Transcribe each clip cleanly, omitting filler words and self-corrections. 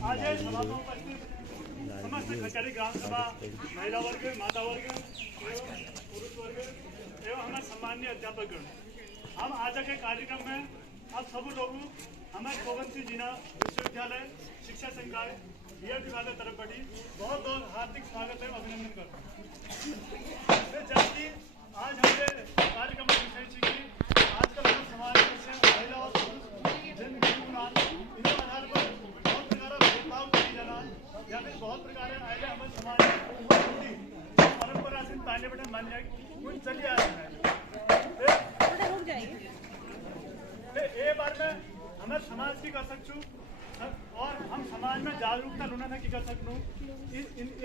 आज ये सभा में उपस्थित समस्त खचरी ग्राम सभा महिला वर्ग, माता वर्ग एवं पुरुष वर्ग एवं हमारे सम्माननीय अध्यापकगण, हम आज के कार्यक्रम में आप सब लोग हमारे गोविंद सिंह जीना विश्वविद्यालय शिक्षा संकाय बीएड विभाग की तरफ बढ़ी बहुत बहुत हार्दिक स्वागत है, अभिनंदन करता हूँ। जबकि आज हमारे कार्यक्रम में विषय कि आजकल हम समाज में महिला और पुरुष जिन इन आधार पर बहुत प्रकार भेदभाव किया जा रहा या फिर बहुत प्रकार आए हमारे समाज में परंपरा से ताने बटन मान जाए कुछ चलिए आ रहा है ये बार में हमारे समाज की कर सकूँ और हम समाज में जागरूकता लूना था कि कर सकूँ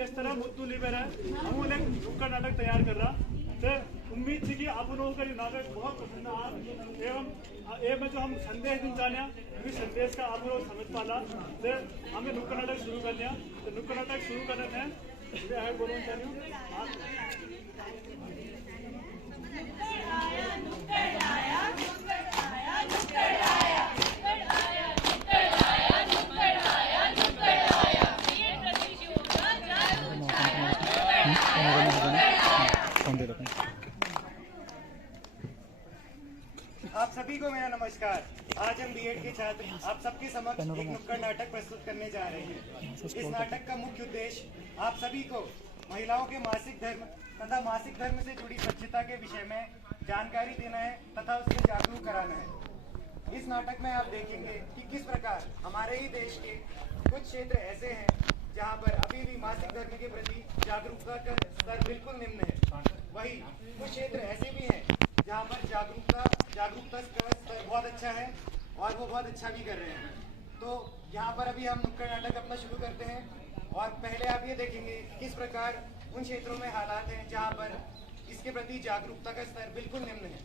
इस तरह मुद्दों लेकर है हम उन्हें नुक्कड़ नाटक तैयार कर रहा तो उम्मीद थी कि आप लोगों का ये नाटक बहुत पसंद आ एवं ये में जो हम संदेश दिन चाहे संदेश का आप लोग समझ पाला तो हमें नुक्कड़ नाटक शुरू कर लिया तो नुक्कड़ नाटक शुरू करने थे बोलना चाह आप सभी को मेरा नमस्कार। आज हम बीएड के छात्र आप सबके समक्ष एक नुक्कड़ नाटक प्रस्तुत करने जा रहे हैं। इस नाटक का मुख्य उद्देश्य आप सभी को महिलाओं के मासिक धर्म तथा मासिक धर्म से जुड़ी स्वच्छता के विषय में जानकारी देना है तथा उससे जागरूक कराना है। इस नाटक में आप देखेंगे कि किस प्रकार हमारे ही देश के कुछ क्षेत्र ऐसे हैं जहाँ पर अभी भी मासिक धर्म के प्रति जागरूकता का स्तर बिल्कुल निम्न है। वही कुछ क्षेत्र ऐसे भी हैं जहाँ पर जागरूकता का स्तर बहुत अच्छा है और वो बहुत अच्छा भी कर रहे हैं। तो यहाँ पर अभी हम नुक्कड़ नाटक अपना शुरू करते हैं और पहले आप ये देखेंगे किस प्रकार उन क्षेत्रों में हालात हैं जहाँ पर इसके प्रति जागरूकता का स्तर बिल्कुल निम्न है।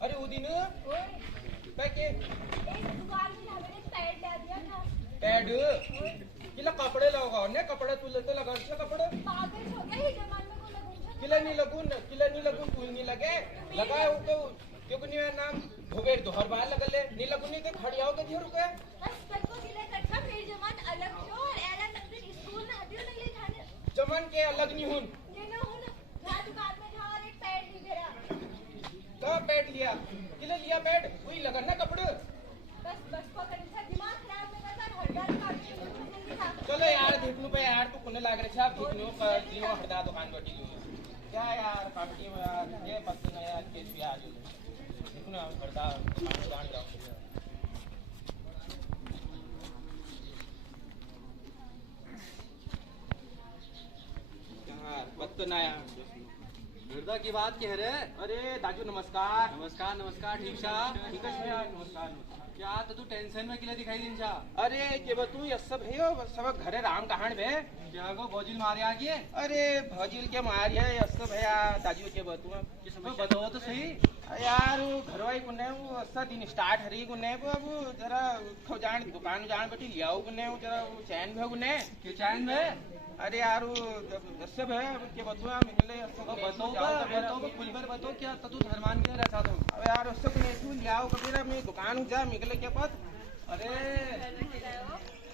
अरे वो दिन पैड किला कपड़े लगाओ ने कपड़े तू लेते लगा कपड़े किला नहीं लगून तू नहीं लगे लगाए वो क्यों नहीं नाम भोगेर तो हर बार लगले नहीं लगून नहीं के खड़ियाओ के दियो रुके जमन के अलग नहीं हुन कब पैड लिया किले लिया पैड वही लगन ना कपड़े चलो यार देखनु पे यार तू कोने लाग रहे छाप देखनु पर लियो हरदा दुकान बैठी लो क्या यार पार्टी में यार ये पत्ते ना यार केस भी आ जो देखनु हरदा दुकान जाओ यार पत्ते ना यार हृदय की बात कह रहे। अरे दाजू नमस्कार नमस्कार नमस्कार ठीक ठीक है यार नमस्कार क्या तो तू टेंशन में किले दिखाई दिन छा अरे के बतू ये सब है सब घरे राम कहां बे क्या को भौजिल मारे आ गए अरे भौजिल के मार है ये सब है यार दाजू के बतू ये सब बताओ तो सही यार वो घरवाई को ने वो अच्छा दिन स्टार्ट हरी को ने अब जरा खो जान दुकान जान बैठी लियाओ को ने जरा वो चैन भे को ने के चैन में अरे यार वो सब है के बतू मिले बताओ कुल बार बताओ क्या तू धर्मान के रहता तो अब यार उससे को ने तू लियाओ कबीरा मैं दुकान जा मिले के पत अरे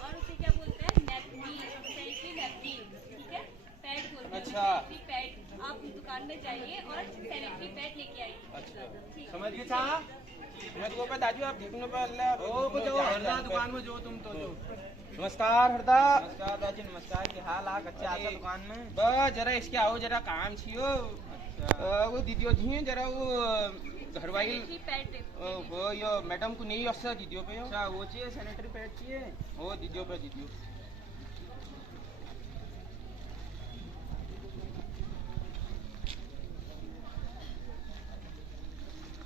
और उसे क्या बोलते हैं नैपकिन सेल्फी नैपकिन ठीक है पैड बोलते हैं अच्छा पैड आप दुकान में जाइए और सैनिटरी पैड लेके आइए अच्छा समझ गए चा मैं तो पे दाजू आप देखने पे अल्लाह ओ बजाओ हरदा दुकान में जो तुम तो नमस्कार हरदा नमस्कार दादी नमस्कार के हाल आ कच्चे आशा दुकान में बस जरा इसके आओ जरा काम छियो वो दीदियो जी जरा वो घरवाई सैनिटरी पैड वो यो मैडम को नहीं अच्छा दीदियो पे अच्छा वो चाहिए सैनिटरी पैड चाहिए वो दीदियो पे दीदियो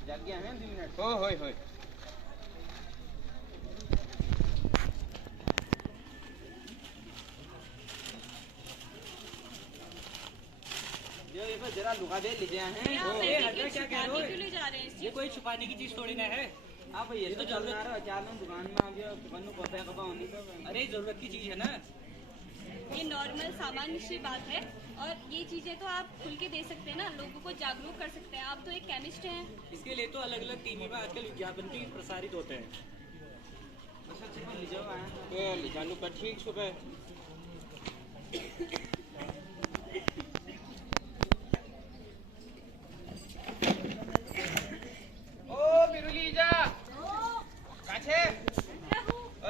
जाग गया है 2 मिनट हो होय होय मौका दे लीजिए हैं भैया, आप ऐसे क्यों छुपाने क्यों ले जा रहे हैं इस चीज को? कोई छुपाने की चीज थोड़ी ना है। आप ये तो चल रहा है चार दुकान में आप ये बन्नू कपड़ा कपा होनी तो अरे जरूरत की चीज है ना। ये नॉर्मल सामान्य सी बात है और ये चीजें तो आप खुल के दे सकते हैं ना, लोगों को जागरूक कर सकते हैं। आप तो एक केमिस्ट हैं। इसके लिए तो अलग अलग टीवी में आजकल विज्ञापन भी प्रसारित होते हैं। अच्छा ले जाओ आया ले चालू कर ठीक सुबह ओ बिरुली जा काछे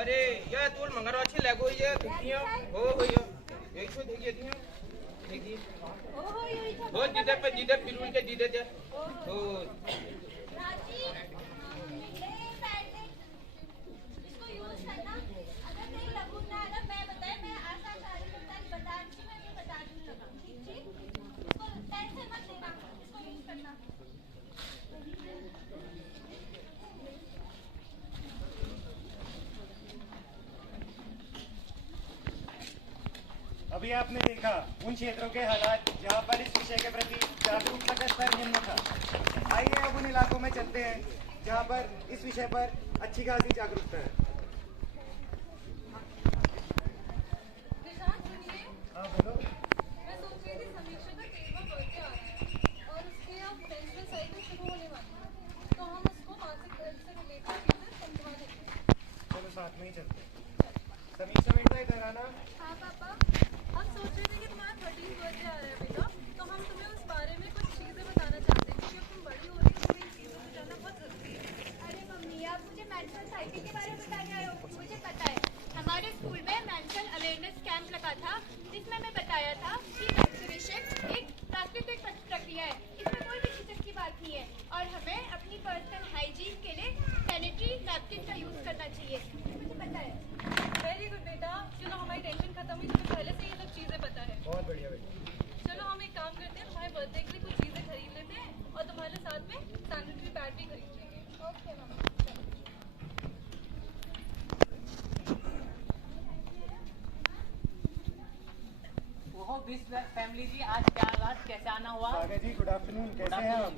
अरे ये तोल मंगरो अच्छी लगो ये देखियो हो यो यही तो देखिए देखिए हो जिधर पे जिधर बिरुल के जिधर जा हो अभी आपने देखा उन क्षेत्रों के हालात जहां पर इस विषय के प्रति जागरूकता का स्तर निम्न था। आइए अब उन इलाकों में चलते हैं जहां पर इस विषय पर अच्छी खासी जागरूकता है। हाँ बोलो। मैं सोच रही थी समीक्षा का 13वां बर्थडे आ रहा है और उसके अब मेंस्ट्रुअल साइकिल शुरू होने वाली है, तो हम उसको मासिक धर्म से रिलेटेड चीजें समझा देते हैं। चलो साथ में ही चलते हैं। समीक्षा बेटा इधर आना। हाँ पापा, हम सोच रहे थे कि तुम्हारा 13th बर्थडे आ रहा है बेटा, तो हम तुम्हें उस बारे में कुछ चीजें बताना चाहते हैं क्योंकि अब तुम बड़ी हो रही हो, तुम्हें इन चीजों से जानना बहुत जरूरी है। अरे मम्मी, आप मुझे मेंस्ट्रुअल साइकिल के बारे में बताने आए हो? मुझे पता है, हमारे स्कूल में मेंस्ट्रुअल अवेयरनेस कैंप लगा था जिसमें मैं बताया था कि मेंस्ट्रुएशन एक प्राकृतिक प्रक्रिया है, इसमें कोई भी झिझक की बात नहीं है और हमें अपनी पर्सनल हाइजीन के लिए सैनिटरी नैपकिन का यूज करना चाहिए। मुझे पता है। वेरी गुड बेटा, चलो हमारी टेंशन खत्म हुई, तुम्हें पहले से ये सब चीजें पता है। बहुत बढ़िया बेटा। चलो हम एक काम करते हैं, तुम्हारे बर्थडे के लिए कुछ चीजें खरीद लेते हैं और तुम्हारे साथ में सैनिटरी पैड भी खरीद लेंगे। ओके मम्मी, चलो। ओहो फैमिली जी, आज कैसे आना हुआ? सागर जी गुड आफ्टरनून, कैसे हैं आप?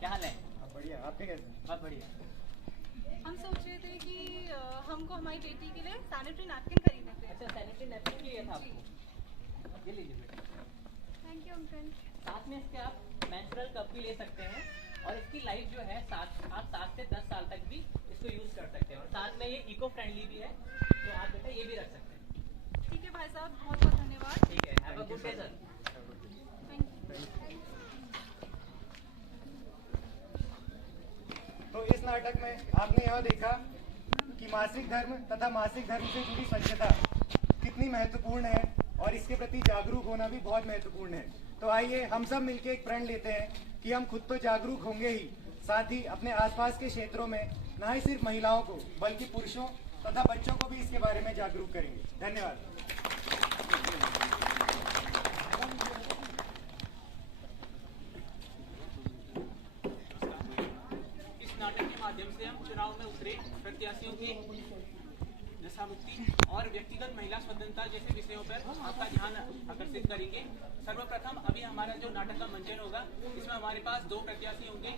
क्या हाल है? बढ़िया, आपके कैसे? बहुत बढ़िया। हम सोच रहे थे कि हमको हमारी बेटी के लिए सैनिटरी नैपकिन खरीदने थे। अच्छा, सैनिटरी नैपकिन चाहिए था आपको? ये लीजिए बेटा। Thank you uncle. साथ में इसके आप मेंस्ट्रुअल कप भी ले सकते हैं और इसकी लाइफ जो है आप 7 से 10 साल तक भी इसको यूज कर सकते हैं और साथ में ये इको फ्रेंडली भी है, तो आप बेटा ये भी रख सकते हैं। ठीक है भाई साहब, बहुत बहुत धन्यवाद। ठीक है, have a good day sir. तो इस नाटक में आपने यह देखा कि मासिक धर्म तथा मासिक धर्म से जुड़ी स्वच्छता कितनी महत्वपूर्ण है और इसके प्रति जागरूक होना भी बहुत महत्वपूर्ण है। तो आइए हम सब मिलकर एक प्रण लेते हैं कि हम खुद तो जागरूक होंगे ही, साथ ही अपने आसपास के क्षेत्रों में न ही सिर्फ महिलाओं को बल्कि पुरुषों तथा बच्चों को भी इसके बारे में जागरूक करेंगे। धन्यवाद। नाटक के माध्यम से हम चुनाव में उतरे प्रत्याशियों की नशामुक्ति और व्यक्तिगत महिला स्वतंत्रता जैसे विषयों पर आपका ध्यान आकर्षित करेंगे। सर्वप्रथम अभी हमारा जो नाटक का मंचन होगा, इसमें हमारे पास 2 प्रत्याशी होंगे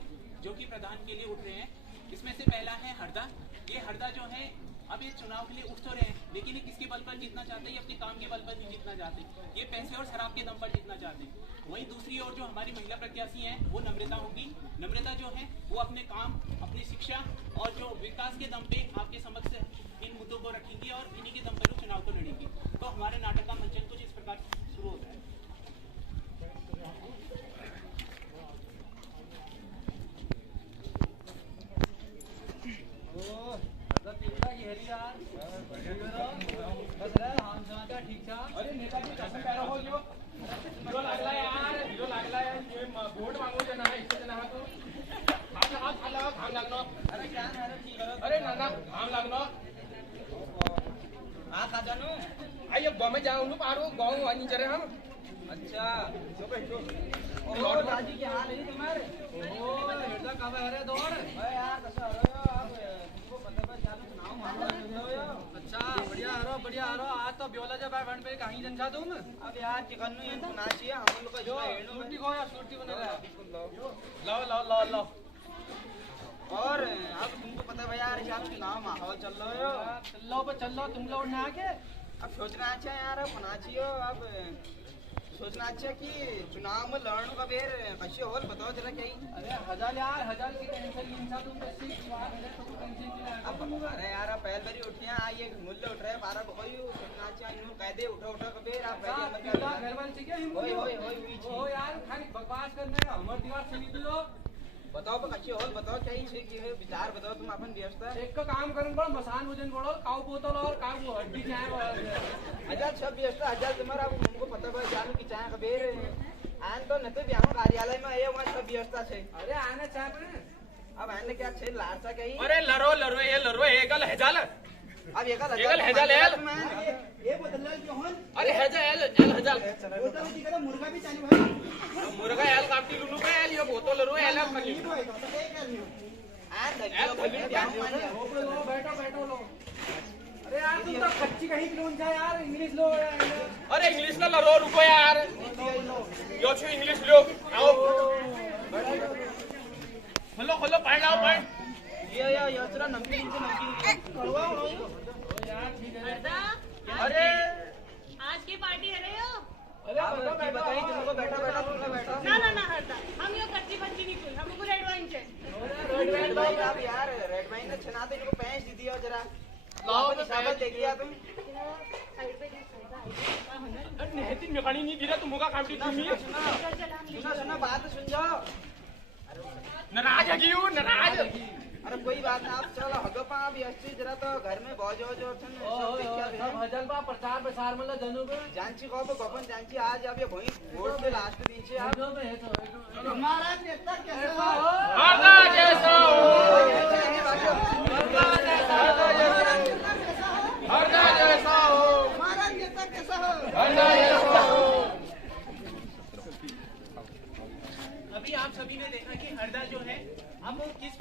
जो कि प्रधान के लिए उठ रहे हैं। इसमें से पहला है हरदा। ये हरदा जो है अब ये चुनाव के लिए उठ तो रहे हैं, लेकिन ये किसके बल पर जीतना चाहते हैं? ये अपने काम के बल पर नहीं जीतना चाहते, ये पैसे और शराब के दम पर जीतना चाहते हैं। वहीं दूसरी ओर जो हमारी महिला प्रत्याशी हैं वो नम्रता होगी। नम्रता जो है वो अपने काम, अपनी शिक्षा और जो विकास के दम पे आपके समक्ष इन मुद्दों को रखेंगी और इन्हीं के दम पर वो चुनाव को लड़ेंगी। तो हमारे नाटक का मंचन कुछ इस प्रकार शुरू होता है। अरे नेताजी कसं काय हो यो हिरो लागला यार ये वोट मागू जना इथे जना तो घाम लागनो अरे क्या है ठीक है अरे नाना घाम लागनो हाँ खाजानू आइए गाँव में जाऊँ पारू गाँव वानी चले हम अच्छा ओ दादी क्या हाल है तुम्हारे ओ हेडा कब है रे दौड़ अरे यार कसं हो रहा आप तुमको पता पर चालू चुनाव मारो अच्छा बढ़िया आ रहा आज तो ब्योला जब वन पे कहीं जनसा तुम अब यार चिकन ये सुना चाहिए हम लोग का जो सूटी को या सूटी बनेगा लाओ लाओ लाओ लाओ। और अब तुमको पता है यार हिसाब से चुनाव माहौल चल रहा है। चल लो तुम लोग ना के अब सोचना अच्छा यार अब होना चाहिए अब सोचना अच्छा कि चुनाव में लड़ने का बेर कशी और बताओ जरा क्या ही। अरे हजार की टेंशन इंसान तुम कैसे टेंशन अब अरे यार अब पहले बारी उठिया ये मूल्य उठ रहे बारह कोई सोचना अच्छा इन्हों कहदे उठो का बेर आप पहले घर वाले ठीक है हो यार खाली बकवास करने हमारे दीवार से नहीं दो बताओ कच्ची और बताओ क्या ही कि है विचार बताओ तुम अपन व्यवस्था एक का काम करन पड़ मसान वजन पड़ो काऊ बोतल और काऊ हड्डी चाहे हजार सब व्यवस्था हजार तुम्हारा अब तुमको पता है जानो की चाहे कबेर आन तो न तो ब्याह कार्यालय में आए वहां सब व्यवस्था है। अरे आने चाहे पर अब आने क्या छे लारसा कहीं अरे लरो ये गल हेजाल अब एकल हेजाल ये बदल जोहन अरे हेजाल हेजाल बोतल की करे मुर्गा भी चालू भाई मुर्गा एल काटी लुलू का एल ये बोतल रो एल कनी आन लगी बैठो लो। अरे यार तुम तो कच्ची कहीं क्यों जा यार इंग्लिश लो अरे इंग्लिश ना लरो रुको यार यो छु इंग्लिश लो आओ खोलो पानी लाओ पानी ये जरा नमकीन कड़वा हो अरे आज की पार्टी है रहे हो? अरे बताइए तुमको बैठा ना हरदा हम यो कच्ची बच्ची नहीं कुल हमको रेड वाइन चाहिए। रेड वाइन अब यार रेड वाइन ने छना तो इनको पैंच दी दियो जरा लाओ तो साबत देखिए आप तुम नेहती मेकानी नहीं दिरा तुमका काम दी तुम्ही सुना बात सुन जाओ नाराज है क्यों नाराज अरे कोई बात ना आप चलो हगपा भी अच्छी जरा तो घर में बहुत जो छन सब देखिया हजल बा प्रचार प्रसार मतलब जनू पे जानची को बपन जानची आज अब ये भई वोट में लास्ट दिन से आप हमारा नेता कैसा हो हरदा जैसा हो हरदा जैसा हो हमारा नेता कैसा हो हरदा जैसा हो। अभी आप सभी ने देखा कि हरदा जो है अब वो किस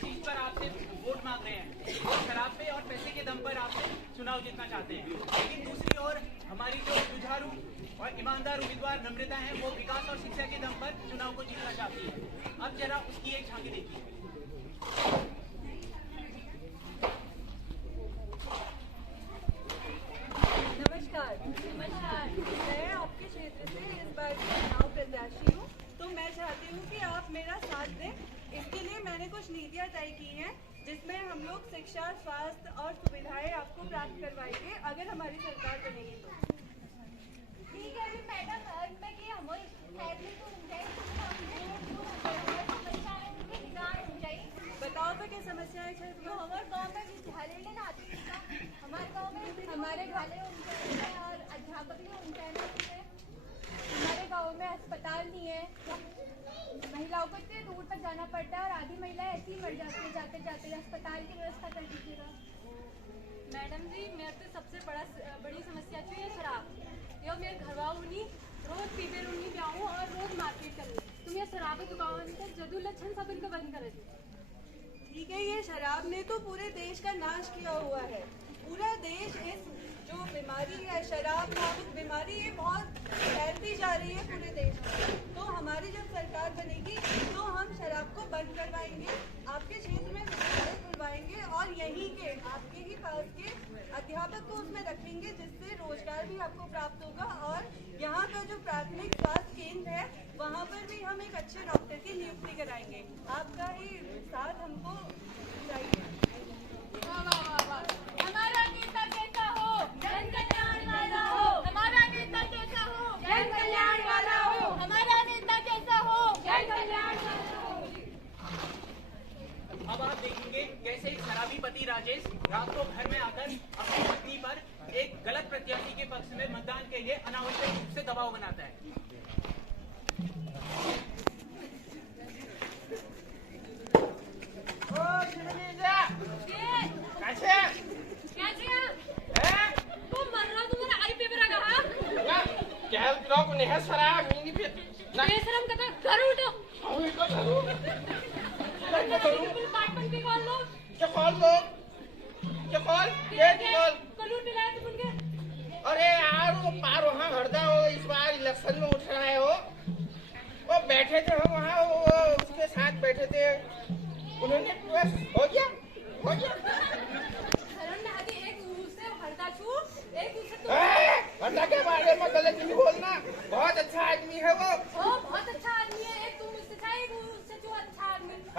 चीज पर आपसे वोट मांग रहे हैं, वो शराब पे और पैसे के दम पर आपसे चुनाव जीतना चाहते हैं। लेकिन दूसरी ओर हमारी जो जुझारू और ईमानदार उम्मीदवार नम्रता है वो विकास और शिक्षा के दम पर चुनाव को जीतना चाहती है। अब जरा उसकी एक झांकी देखिए। नमस्कार मैं आपके क्षेत्र से इस बार की चुनाव प्रत्याशी हूँ, तो मैं चाहती हूँ कि आप मेरा साथ दें। इसके लिए मैंने कुछ नीतियाँ तय की हैं जिसमें हम लोग शिक्षा, स्वास्थ्य और सुविधाएं आपको प्राप्त करवाएंगे अगर हमारी सरकार बनेगी तो। ठीक है अभी मैडम मैं कि हम फैसले तो हो जाए बताओ तो क्या समस्याएं हैं? तो हमारे गांव में विद्यालय लेना आती है हमारे गांव में हमारे विद्यालय और अध्यापक भी उनका हमारे गांव में अस्पताल नहीं है, महिलाओं को इतने दूर तक जाना पड़ता है और आधी महिलाएं ऐसी ही मर जाती है जाते जाते। अस्पताल की व्यवस्था कर दीजिएगा। मैडम जी मेरे तो सबसे बड़ी समस्या जो है शराब। यो मेरे घरवा उन्हीं रोज पीते रूनी जाऊँ और रोज मार्केट करूँ। तुम ये शराब दुकान से जदू लक्षण सब इनको बंद कर दो। ठीक है, ये शराब ने तो पूरे देश का नाश किया हुआ है। पूरा देश इस जो बीमारी है शराब नामक बीमारी ये बहुत फैलती जा रही है पूरे देश में। तो हमारी जब सरकार बनेगी तो हम शराब को बंद करवाएंगे, आपके क्षेत्र में विद्यालय खुलवाएंगे और यहीं के आपके ही पास के अध्यापक को उसमें रखेंगे जिससे रोजगार भी आपको प्राप्त होगा। और यहाँ का जो प्राथमिक स्वास्थ्य केंद्र है वहाँ पर भी हम एक अच्छे डॉक्टर की नियुक्ति कराएंगे। आपका ही साथ हमको चाहिए। हमारा नेता कैसा हो जन कल्याण वाला हो, हमारा नेता कैसा हो जन कल्याण वाला हो, हमारा नेता कैसा हो जन कल्याण वाला हो। अब आप देखेंगे कैसे एक शराबी पति राजेश रात को घर में आकर अपनी पत्नी पर एक गलत प्रत्याशी के पक्ष में मतदान के लिए अनावश्यक रूप से दबाव बनाता है। बेशरम कथा घर उठो क्या खोल लो क्या खोल ये खोल कलूर पिलाया तुम उनके। और इलेक्शन में उठ रहा है वो बैठे थे हम वहाँ, वो उसके साथ बैठे थे, उन्होंने हो गया हरदा के बारे में गलत नहीं बोलना। बहुत अच्छा आदमी है वो बहुत अच्छा आदमी है। एक तुम उससे था, एक उससे जो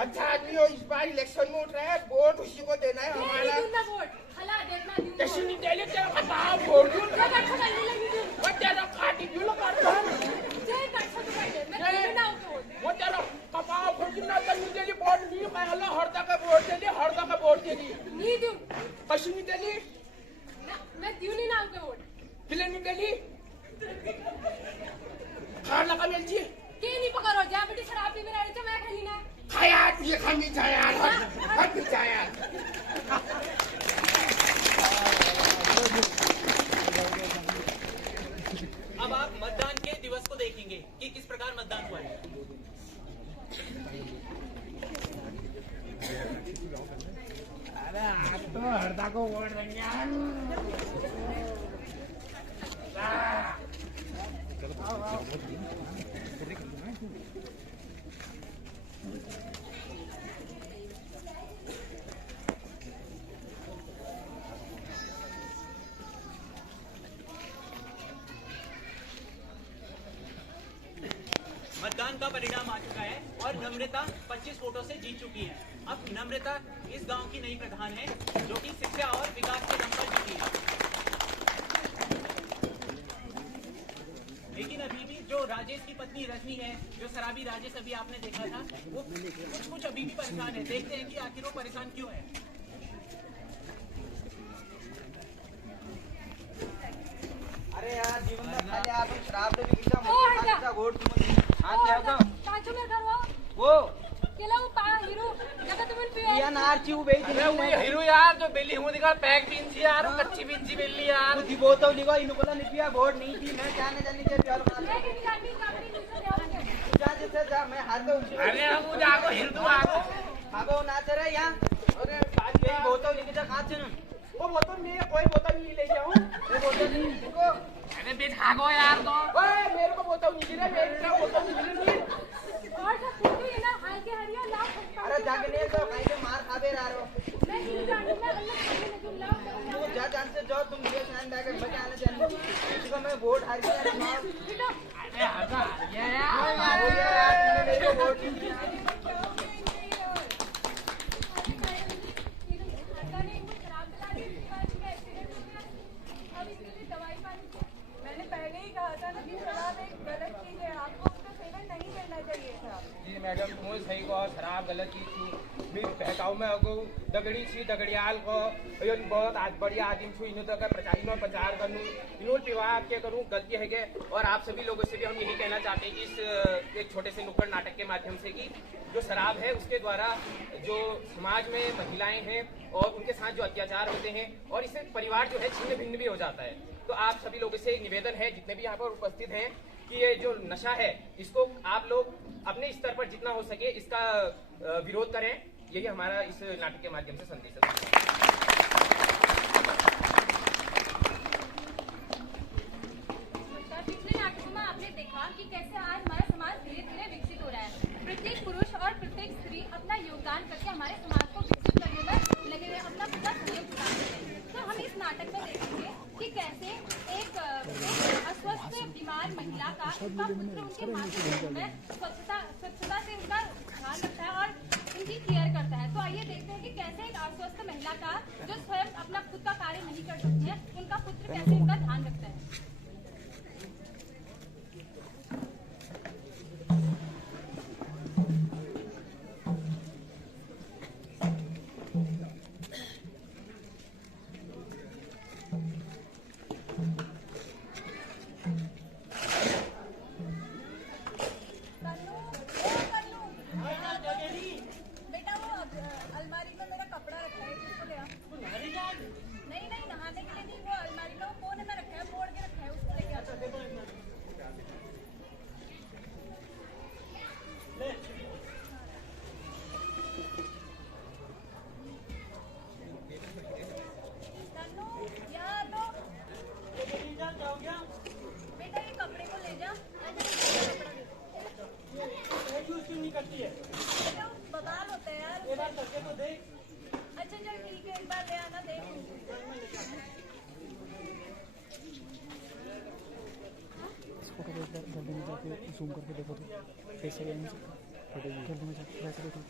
अच्छा आदमी हो। इस बार इलेक्शन में उठ रहा है, वोट उसी को देना है हमारा। वोट हला देखना कैसे नहीं दे लेते बताओ वोट वो तेरा काटी क्यों लगा रहा है वो तेरा कपाव खोजी ना करनी चाहिए। वोट नहीं कहला हरदा का वोट दे ली, हरदा का वोट दे ली नहीं दूं कैसे नहीं दे ली मैं क्यों नहीं नाम के वोट किले नहीं दे ली खार लगा मिल जी के नहीं पकड़ो जा बेटी शराब पी में रह रहे थे मैं खाली ना खाया ये खानी चाहिए यार हट चाहिए। अब आप मतदान के दिवस को देखेंगे कि किस प्रकार मतदान हुआ है। अरे आप तो हरदा को वोट देंगे। मतदान का परिणाम आ चुका है और नम्रता 25 वोटों से जीत चुकी है। अब नम्रता इस गांव की नई प्रधान है जो कि शिक्षा और विकास के दम पर जीती है। लेकिन अभी भी जो राजेश की पत्नी रजनी है, जो शराबी राजेश अभी आपने देखा था, वो कुछ अभी भी परेशान है। देखते हैं कि आखिर वो परेशान क्यों है। अरे यार जीवन में खाली आप शराब दे भी वोट तुम काचो में घर वो केला वो पा हीरो जगह तुम पिया या नार ची वो बेच अरे वो हीरो यार जो बेली हूं दिखा पैक पिंची यार कच्ची पिंची बेली यार तू दिबो तो लिखो इनको नहीं पिया वोट नहीं दी मैं जाने जाने के प्यार खा मैं की जानी कापड़ी नहीं जा जैसे जा मैं हाथ दो अरे हम जागो हिरदू आगो आगो ना चले यहां अरे बात के बोतल लेके जा कहां से वो बोतल नहीं है कोई बोतल नहीं ले जाऊं वो बोतल नहीं देखो अरे बेच खागो यार तो ओए मेरे को बोतल नहीं दे मेरे को बोतल नहीं दे और सब पूछो ये ना हाल के हरिया लाभ अरे जाके नहीं तो कहीं पे मार खाबे रहा रो मैं नहीं जानी मैं अल्लाह खाने में जो लाभ तू जा जान से जाओ तुम ये स्टैंड बैग में आने जाने किसी को मैं वोट हार गया अरे आगा ये यार मेरे को वोट नहीं दिया मैंने पहले ही कहा था ना कि शराब एक गलत चीज है, आपको उसका सेवन नहीं करना चाहिए था। जी मैडम तुम सही कहो शराब गलत चीज थी भी बहकाऊ में अगो दगड़ी छी दगड़ियाल को यो बहुत आज बढ़िया आदमी छू इन्हों तक प्रचार करूँ इन्हों विवाह के करूँ गलती है के। और आप सभी लोगों से भी हम यही कहना चाहते हैं कि इस एक छोटे से नुक्कड़ नाटक के माध्यम से कि जो शराब है उसके द्वारा जो समाज में महिलाएं हैं और उनके साथ जो अत्याचार होते हैं और इससे परिवार जो है छिन्न भिन्न भी हो जाता है। तो आप सभी लोगों से निवेदन है जितने भी यहाँ पर उपस्थित हैं कि ये जो नशा है इसको आप लोग अपने स्तर पर जितना हो सके इसका विरोध करें। यही हमारा इस नाटक के माध्यम से संदेश है। पिछले नाटकों में आपने देखा कि कैसे आज हमारा समाज धीरे धीरे विकसित हो रहा है। प्रत्येक पुरुष और प्रत्येक स्त्री अपना योगदान करके हमारे समाज को विकसित करने में लगे हुए अपना पूरा सहयोग जुटाते हैं। तो हम इस नाटक में देखेंगे कि कैसे एक अस्वस्थ बीमार महिला का उनका पुत्र उनके मासिक धर्म में स्वच्छता से उनका ध्यान रखता है और उनकी केयर करता है। तो आइए देखते हैं कि कैसे एक अस्वस्थ महिला का जो स्वयं अपना खुद का कार्य नहीं कर सकती है उनका पुत्र कैसे उनका ध्यान रखता है। बेटा वो अलमारी में मेरा कपड़ा रखा है, किसको ले आ? नहीं नहाने के लिए नहीं, वो अलमारी में वो कोने में रखा है, मोड़ के रखा है जाके जूम करके देखो तो फेस से नहीं फटेगी। जल्दी में जाके वैसे देखो।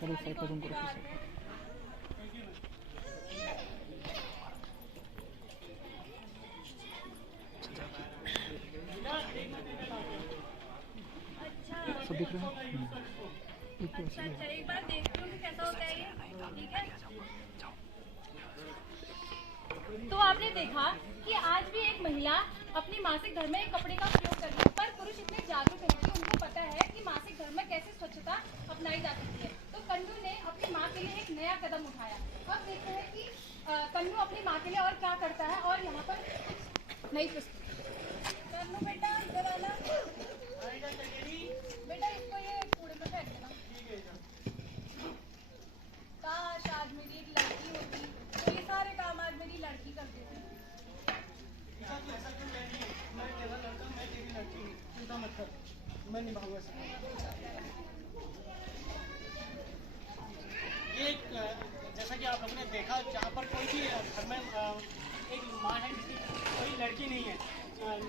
चलो साइड पर जूम करो फिर से। सब दिख रहा है। अच्छा, एक बार देखती हूँ कि कैसा होता है ये, ठीक है। तो आपने देखा कि आज भी एक महिला अपनी मासिक धर्म में कपड़े का प्रयोग कर रही है, पर पुरुष इतने जागरूक हैं कि उनको पता है कि मासिक धर्म में कैसे स्वच्छता अपनाई जा सकती है। तो कन्नू ने अपनी माँ के लिए एक नया कदम उठाया। अब देखते हैं कि कन्नू अपनी माँ के लिए और क्या करता है, और यहाँ पर कुछ नई प्रस्तुति। कन्नू बेटा इधर आना। बेटा इसको ये कूड़े में फेंक देना। काश आज मेरी एक लड़की होती तो ये सारे काम आज मेरी लड़की कर देती। मैं निभाऊंगा। ये जैसा कि आप लोगों ने देखा, जहाँ पर कोई भी घर में एक माँ है जिसकी कोई लड़की नहीं है,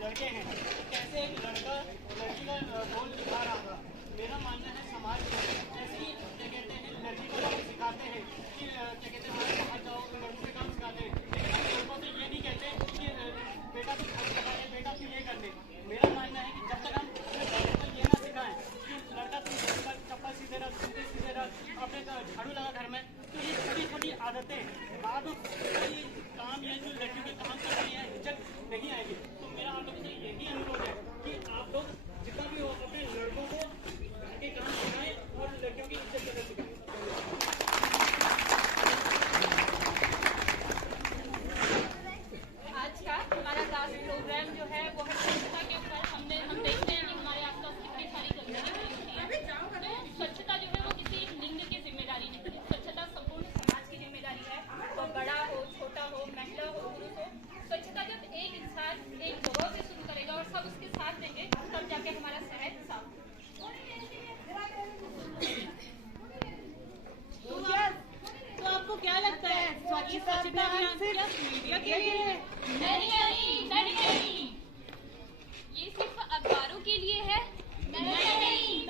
लड़के हैं, कैसे एक लड़का लड़की का रोल निभा रहा था। मेरा मानना है समाज जैसे ही क्या कहते हैं लड़की को लोग सिखाते हैं कि क्या कहते हैं बाहर जाओ, लड़कों से काम सिखाते हैं, लेकिन हम लड़कों से ये नहीं कहते कि बेटा तू घर सिखा ले, बेटा तू ये कर ले। मेरा मानना है कि जब तक हम अपने बच्चों को ये ना सिखाएं कि लड़का तुम चप्पल सीधे रख, जूते सीधे रख, अपने झाड़ू लगा घर में, तो ये छोटी छोटी आदतें बाद में काम या जो लड़कियों के काम कर रही है इज्जत नहीं आएगी। तो मेरा आप लोगों से यही अनुरोध है कि आप लोग जितना भी हो अपने लड़कों को घर के काम सिखाएं और लड़कियों की इज्जत करना सिखाएं। आज का हमारा क्लास प्रोग्राम जो है वो है स्वच्छता के ऊपर। हम देखते हैं कि हमारे आसपास कितनी सारी गंदगी होती है। तो स्वच्छता जो है वो किसी एक लिंग की जिम्मेदारी नहीं है, स्वच्छता संपूर्ण समाज की जिम्मेदारी है। वो बड़ा हो, छोटा हो, महिला हो, पुरुष हो, स्वच्छता जब एक इंसान एक जगह से शुरू करेगा और सब उसके साथ देंगे तब जाके हमारा शहर साफ। तो आपको क्या लगता है स्वच्छता अभियान सिर्फ मीडिया के लिए है? नहीं, ये सिर्फ अखबारों के लिए है। नहीं।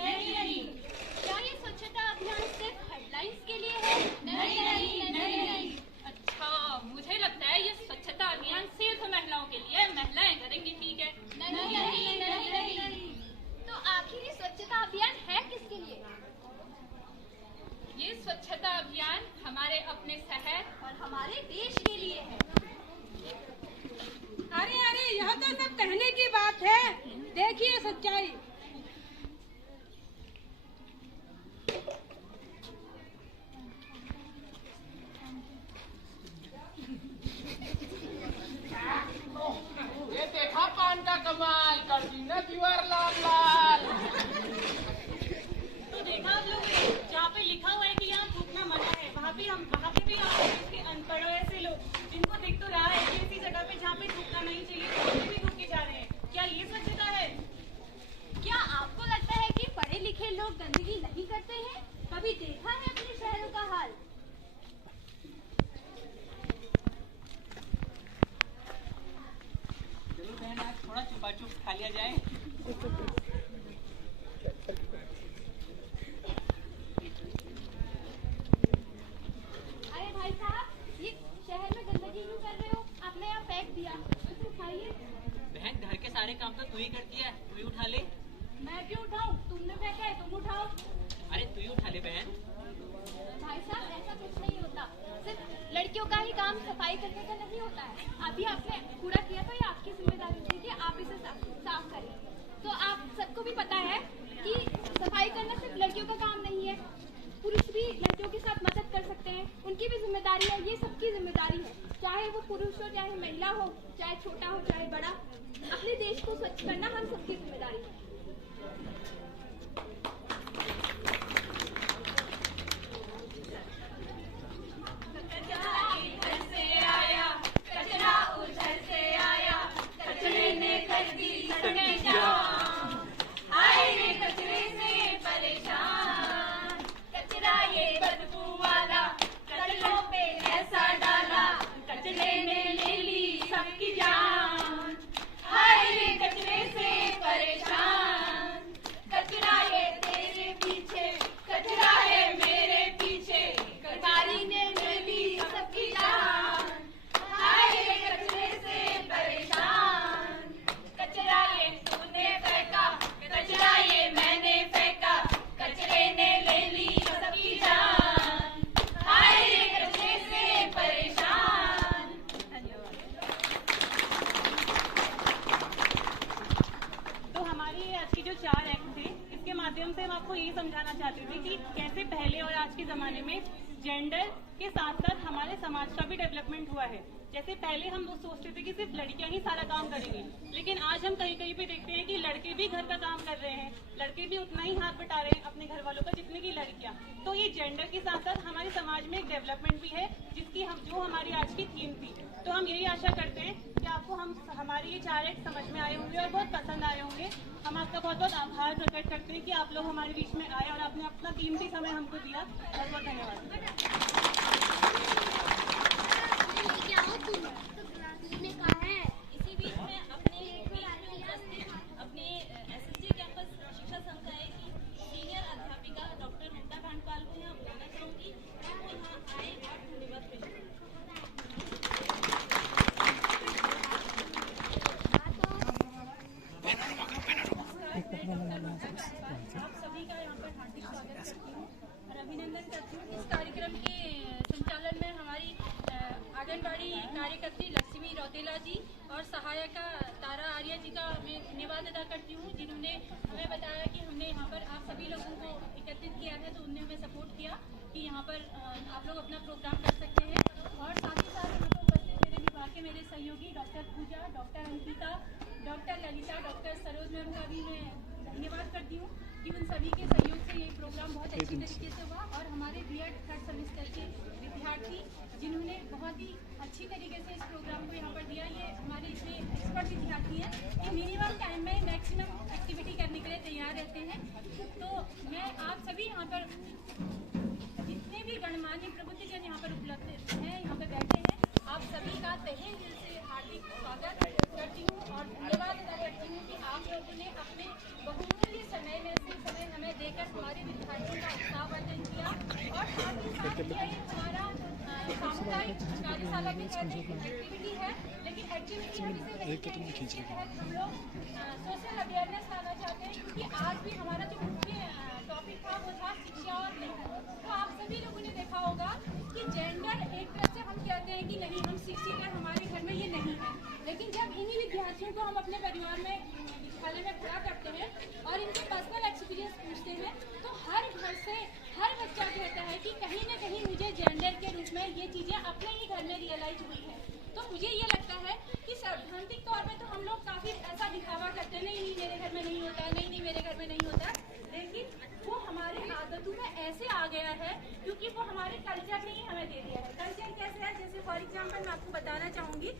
क्या ये स्वच्छता अभियान सिर्फ हेडलाइंस के लिए है? नहीं। अच्छा, मुझे लगता है ये स्वच्छता अभियान सिर्फ महिलाओं के लिए है। महिलाएं करेंगी, ठीक है। नहीं। तो आखिर ये स्वच्छता अभियान है किसके लिए? ये स्वच्छता अभियान हमारे अपने शहर और हमारे देश के लिए है। अरे यह तो सब कहने की बात है, देखिए सच्चाई। ये देखा पान का कमाल कर दी ना दीवार लाल। तो देखा आप लोग, जहाँ पे लिखा हुआ है कि यहाँ थूकना मना है, वहाँ पे भी अनपढ़ ऐसे लोग जिनको दिख तो रहा है कि ऐसी जगह पे जहाँ पे थूकना नहीं चाहिए वहाँ पे भी थूक के जा रहे हैं। क्या ये स्वच्छता है? क्या आपको लगता है कि पढ़े लिखे लोग गंदगी नहीं करते हैं? कभी देखा है अपने शहरों का हाल? चलो बहन, आज थोड़ा छुपा छुप खा लिया जाए। अरे भाई साहब, ये शहर में गंदगी क्यों कर रहे हो? आपने यहाँ फेंक दिया, तो उठाइए। बहन, घर के सारे काम तो तू ही करती है, तू ही उठा ले। मैं क्यों उठाऊं? तुमने फेंका है, तुम उठाओ। अरे तू ही उठा ले बहन। भाई साहब, ऐसा कुछ नहीं होता। सिर्फ लड़कियों का ही काम सफाई करने का नहीं होता है। अभी आपने कूड़ा किया तो ये आपकी जिम्मेदारी थी कि आप इसे साफ करें। तो आप सबको भी पता है कि सफाई करना सिर्फ लड़कियों का काम नहीं है, पुरुष भी लड़कियों के साथ मदद कर सकते हैं, उनकी भी जिम्मेदारी है। ये सबकी जिम्मेदारी है, चाहे वो पुरुष हो, चाहे महिला हो, चाहे छोटा हो, चाहे बड़ा। अपने देश को स्वच्छ करना हम सबकी जिम्मेदारी है। आज की जो 4 एक्ट थे, इसके माध्यम से हम आपको यही समझाना चाहते थे कि कैसे पहले और आज के ज़माने में जेंडर के साथ साथ हमारे समाज का भी डेवलपमेंट हुआ है। जैसे पहले हम लोग सोचते थे कि सिर्फ लड़कियां ही सारा काम करेंगी, लेकिन आज हम कहीं कहीं पे देखते हैं कि लड़के भी घर का काम कर रहे हैं, लड़के भी उतना ही हाथ बटा रहे हैं अपने घर वालों का जितने की लड़कियां। तो ये जेंडर के साथ साथ हमारे समाज में एक डेवलपमेंट भी है, जिसकी जो हमारी आज की थीम थी। तो हम यही आशा करते हैं कि आपको हमारी ये 4 एक्ट समझ में आए होंगे और बहुत पसंद आए होंगे। हम आपका बहुत बहुत आभार प्रकट करते हैं कि आप लोग हमारे बीच में आए और आपने अपना कीमती समय हमको दिया। बहुत बहुत धन्यवाद। इसी बीच में अपने एसएसजी कैंपस शिक्षा संकाय की सीनियर अध्यापिका डॉक्टर ममता भांडपाल को यहाँ बुलाना चाहूँगी। वो यहाँ आए और धन्यवाद पेश करें। आप सभी का यहाँ पर हार्दिक स्वागत करती हूँ और अभिनंदन करती हूँ। इस कार्यक्रम के संचालन में हमारी आंगनबाड़ी कार्यकर्त्री लक्ष्मी रौतेला जी और सहायिका तारा आर्या जी का मैं धन्यवाद अदा करती हूँ, जिन्होंने हमें बताया कि हमने यहाँ पर आप सभी लोगों को एकत्रित किया है, तो उनने हमें सपोर्ट किया कि यहाँ पर आप लोग अपना प्रोग्राम कर सकते हैं। और साथ ही साथ यहाँ पर उपस्थित मेरे विभाग के मेरे सहयोगी doctor Pooja, doctor Ankita, doctor Lalita, doctor Saroj ma'am का भी मैं धन्यवाद करती हूँ कि उन सभी के सहयोग से ये प्रोग्राम बहुत अच्छी तरीके से हुआ। और हमारे बीएड 3rd सेमेस्टर के विद्यार्थी जिन्होंने बहुत ही अच्छी तरीके से इस प्रोग्राम को यहाँ पर दिया, ये हमारे इतने एक्सपर्ट विद्यार्थी हैं कि मिनिमम टाइम में मैक्सिमम एक्टिविटी करने के लिए तैयार रहते हैं। तो मैं आप सभी यहाँ पर जितने भी गणमान्य प्रबुद्धजन यहाँ पर उपलब्ध हैं, यहाँ पर बैठे हैं, आप सभी का तहे दिल से हार्दिक स्वागत करती हूँ और धन्यवाद अदा करती हूँ कि आप लोगों ने अपने बहुमूल्य समय में से समय हमें देकर हमारे विद्यार्थियों का उत्साहवर्धन किया। और साथ ही साथ ये हमारा सामुदायिक कार्यशाला के तहत एक्टिविटी है, लेकिन एक्टिविटी के तहत हम लोग सोशल अवेयरनेस लाना चाहते हैं, क्योंकि आज भी हमारा जो मुख्य टॉपिक था वो था शिक्षा और लिंग। तो आप सभी लोगों ने देखा होगा कि जेंडर एक तरह से हम कहते हैं कि नहीं हम शिक्षित हैं, हमारे घर में ये नहीं है, लेकिन जब इन्हीं विद्यार्थियों को हम अपने परिवार में विद्यालय में खड़ा करते हैं और इनके पर्सनल एक्सपीरियंस पूछते हैं, तो हर घर से हर बच्चा कहता है कि कहीं ना कहीं मुझे जेंडर के रूप में ये चीज़ें अपने ही घर में रियलाइज हुई है। तो मुझे ये लगता है कि सैद्धांतिक तौर पे तो हम लोग काफ़ी ऐसा दिखावा करते हैं, नहीं मेरे घर में नहीं होता, नहीं मेरे घर में नहीं होता, लेकिन वो हमारे आदतों में ऐसे आ गया है क्योंकि वो हमारे कल्चर ने ही हमें दे दिया है। कल्चर कैसे है, जैसे फॉर एग्जाम्पल मैं आपको बताना चाहूँगी,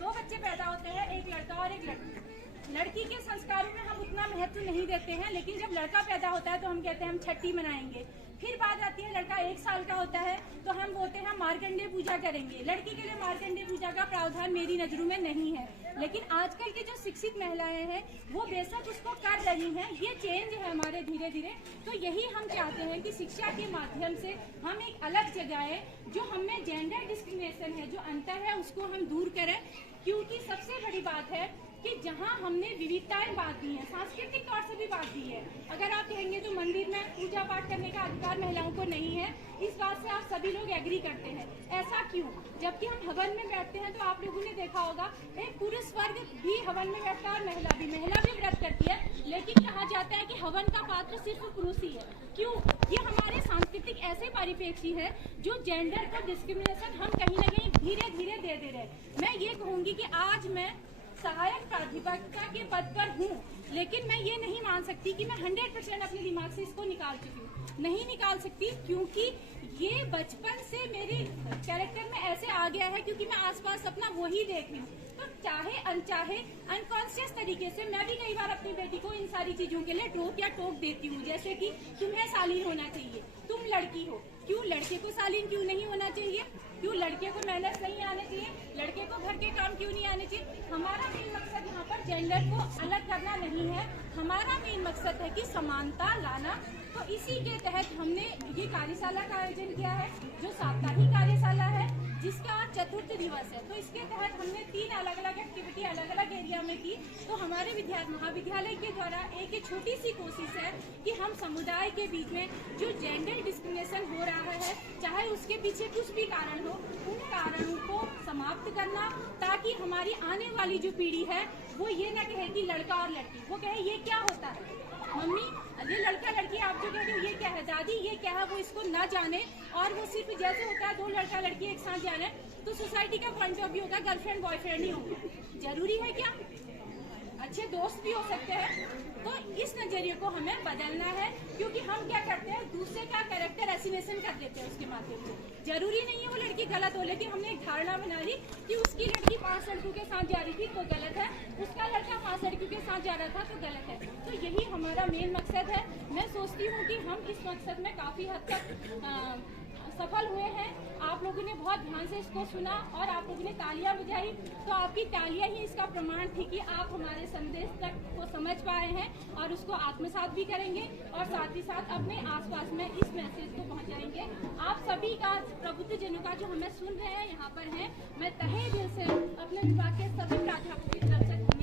2 बच्चे पैदा होते हैं, एक लड़का और एक लड़की। लड़की के संस्कारों में हम उतना महत्व नहीं देते हैं, लेकिन जब लड़का पैदा होता है तो हम कहते हैं हम छठी मनाएंगे। फिर बात आती है लड़का 1 साल का होता है तो हम बोलते हैं मार्कंडेय पूजा करेंगे। लड़की के लिए मार्कंडेय पूजा का प्रावधान मेरी नजरों में नहीं है, लेकिन आजकल की जो शिक्षित महिलाएं हैं वो बेशक उसको कर रही हैं। ये चेंज है हमारे धीरे धीरे। तो यही हम चाहते हैं कि शिक्षा के माध्यम से हम एक अलग जगह जो हमें जेंडर डिस्क्रिमिनेशन है, जो अंतर है, उसको हम दूर करें। क्योंकि सबसे बड़ी बात है कि जहाँ हमने विविधताएं बांट दी हैं, सांस्कृतिक तौर से भी बांट दी है। अगर आप कहेंगे तो मंदिर में पूजा पाठ करने का अधिकार महिलाओं को नहीं है, इस बात से आप सभी लोग एग्री करते हैं। ऐसा क्यों? जबकि हम हवन में बैठते हैं तो आप लोगों ने देखा होगा एक पुरुष वर्ग भी हवन में बैठता है और महिला भी व्रत करती है, लेकिन कहा जाता है कि हवन का पात्र सिर्फ पुरुष ही है। क्यों? ये हमारे सांस्कृतिक ऐसे परिप्रेक्ष्य है जो जेंडर का डिस्क्रिमिनेशन हम कहीं ना कहीं धीरे धीरे दे दे रहे। मैं ये कहूँगी कि आज मैं सहायक प्राध्यापिका के पद पर हूँ, लेकिन मैं ये नहीं मान सकती कि मैं 100% अपने दिमाग से इसको निकाल चुकी हूँ। नहीं निकाल सकती, क्योंकि ये बचपन से मेरे कैरेक्टर में ऐसे आ गया है, क्योंकि मैं आसपास अपना वही देख रही हूँ। तो चाहे अनचाहे अनकॉन्शियस तरीके से मैं भी कई बार अपनी बेटी को इन सारी चीज़ों के लिए टोक देती हूँ, जैसे कि तुम्हें शालीन होना चाहिए, तुम लड़की हो। क्यों लड़के को शालीन क्यों नहीं होना चाहिए? क्यों लड़के को मैनर्स नहीं आने चाहिए? लड़के को घर के काम क्यों नहीं आने चाहिए? हमारा मेन मकसद यहाँ पर जेंडर को अलग करना नहीं है, हमारा मेन मकसद है कि समानता लाना। तो इसी के तहत हमने ये कार्यशाला का आयोजन किया है, जो साप्ताहिक कार्यशाला है। जिसका चतुर्थ दिवस है। तो इसके तहत हमने 3 अलग अलग एक्टिविटी अलग अलग एरिया में की। तो हमारे महाविद्यालय के द्वारा एक छोटी सी कोशिश है कि हम समुदाय के बीच में जो जेंडर डिस्क्रिमिनेशन हो रहा है, चाहे उसके पीछे कुछ भी कारण हो, उन कारणों को समाप्त करना, ताकि हमारी आने वाली जो पीढ़ी है वो ये ना कहे कि लड़का और लड़की, वो कहे ये क्या होता है मम्मी, ये लड़का लड़की आप जो कह रहे हो ये क्या है, दादी ये क्या है, वो इसको ना जाने। और वो सिर्फ जैसे होता है 2 लड़का लड़की एक साथ जाने, तो सोसाइटी का पॉइंट ऑफ व्यू होता है गर्लफ्रेंड बॉयफ्रेंड ही होंगे। जरूरी है क्या? अच्छे दोस्त भी हो सकते हैं। तो इस नजरिए को हमें बदलना है, क्योंकि हम क्या करते हैं, दूसरे का कैरेक्टर एसिनेशन कर देते हैं उसके माध्यम से। जरूरी नहीं है वो लड़की गलत हो, लेकिन हमने एक धारणा बना ली कि उसकी लड़की 5 लड़कों के साथ जा रही थी तो गलत है, उसका लड़का 5 लड़कियों के साथ जा रहा था तो गलत है। तो यही हमारा मेन मकसद है। मैं सोचती हूँ कि हम इस मकसद में काफी हद तक सफल हुए हैं। आप लोगों ने बहुत ध्यान से इसको सुना और आप लोगों ने तालियां बजाई, तो आपकी तालियां ही इसका प्रमाण थी कि आप हमारे संदेश तक को समझ पाए हैं और उसको आत्मसात भी करेंगे और साथ ही साथ अपने आसपास में इस मैसेज को पहुंचाएंगे। आप सभी का, प्रबुद्ध जनों का जो हमें सुन रहे हैं यहाँ पर हैं, मैं तहे दिल से अपने विभाग के सभी प्राध्यापकों की तरफ से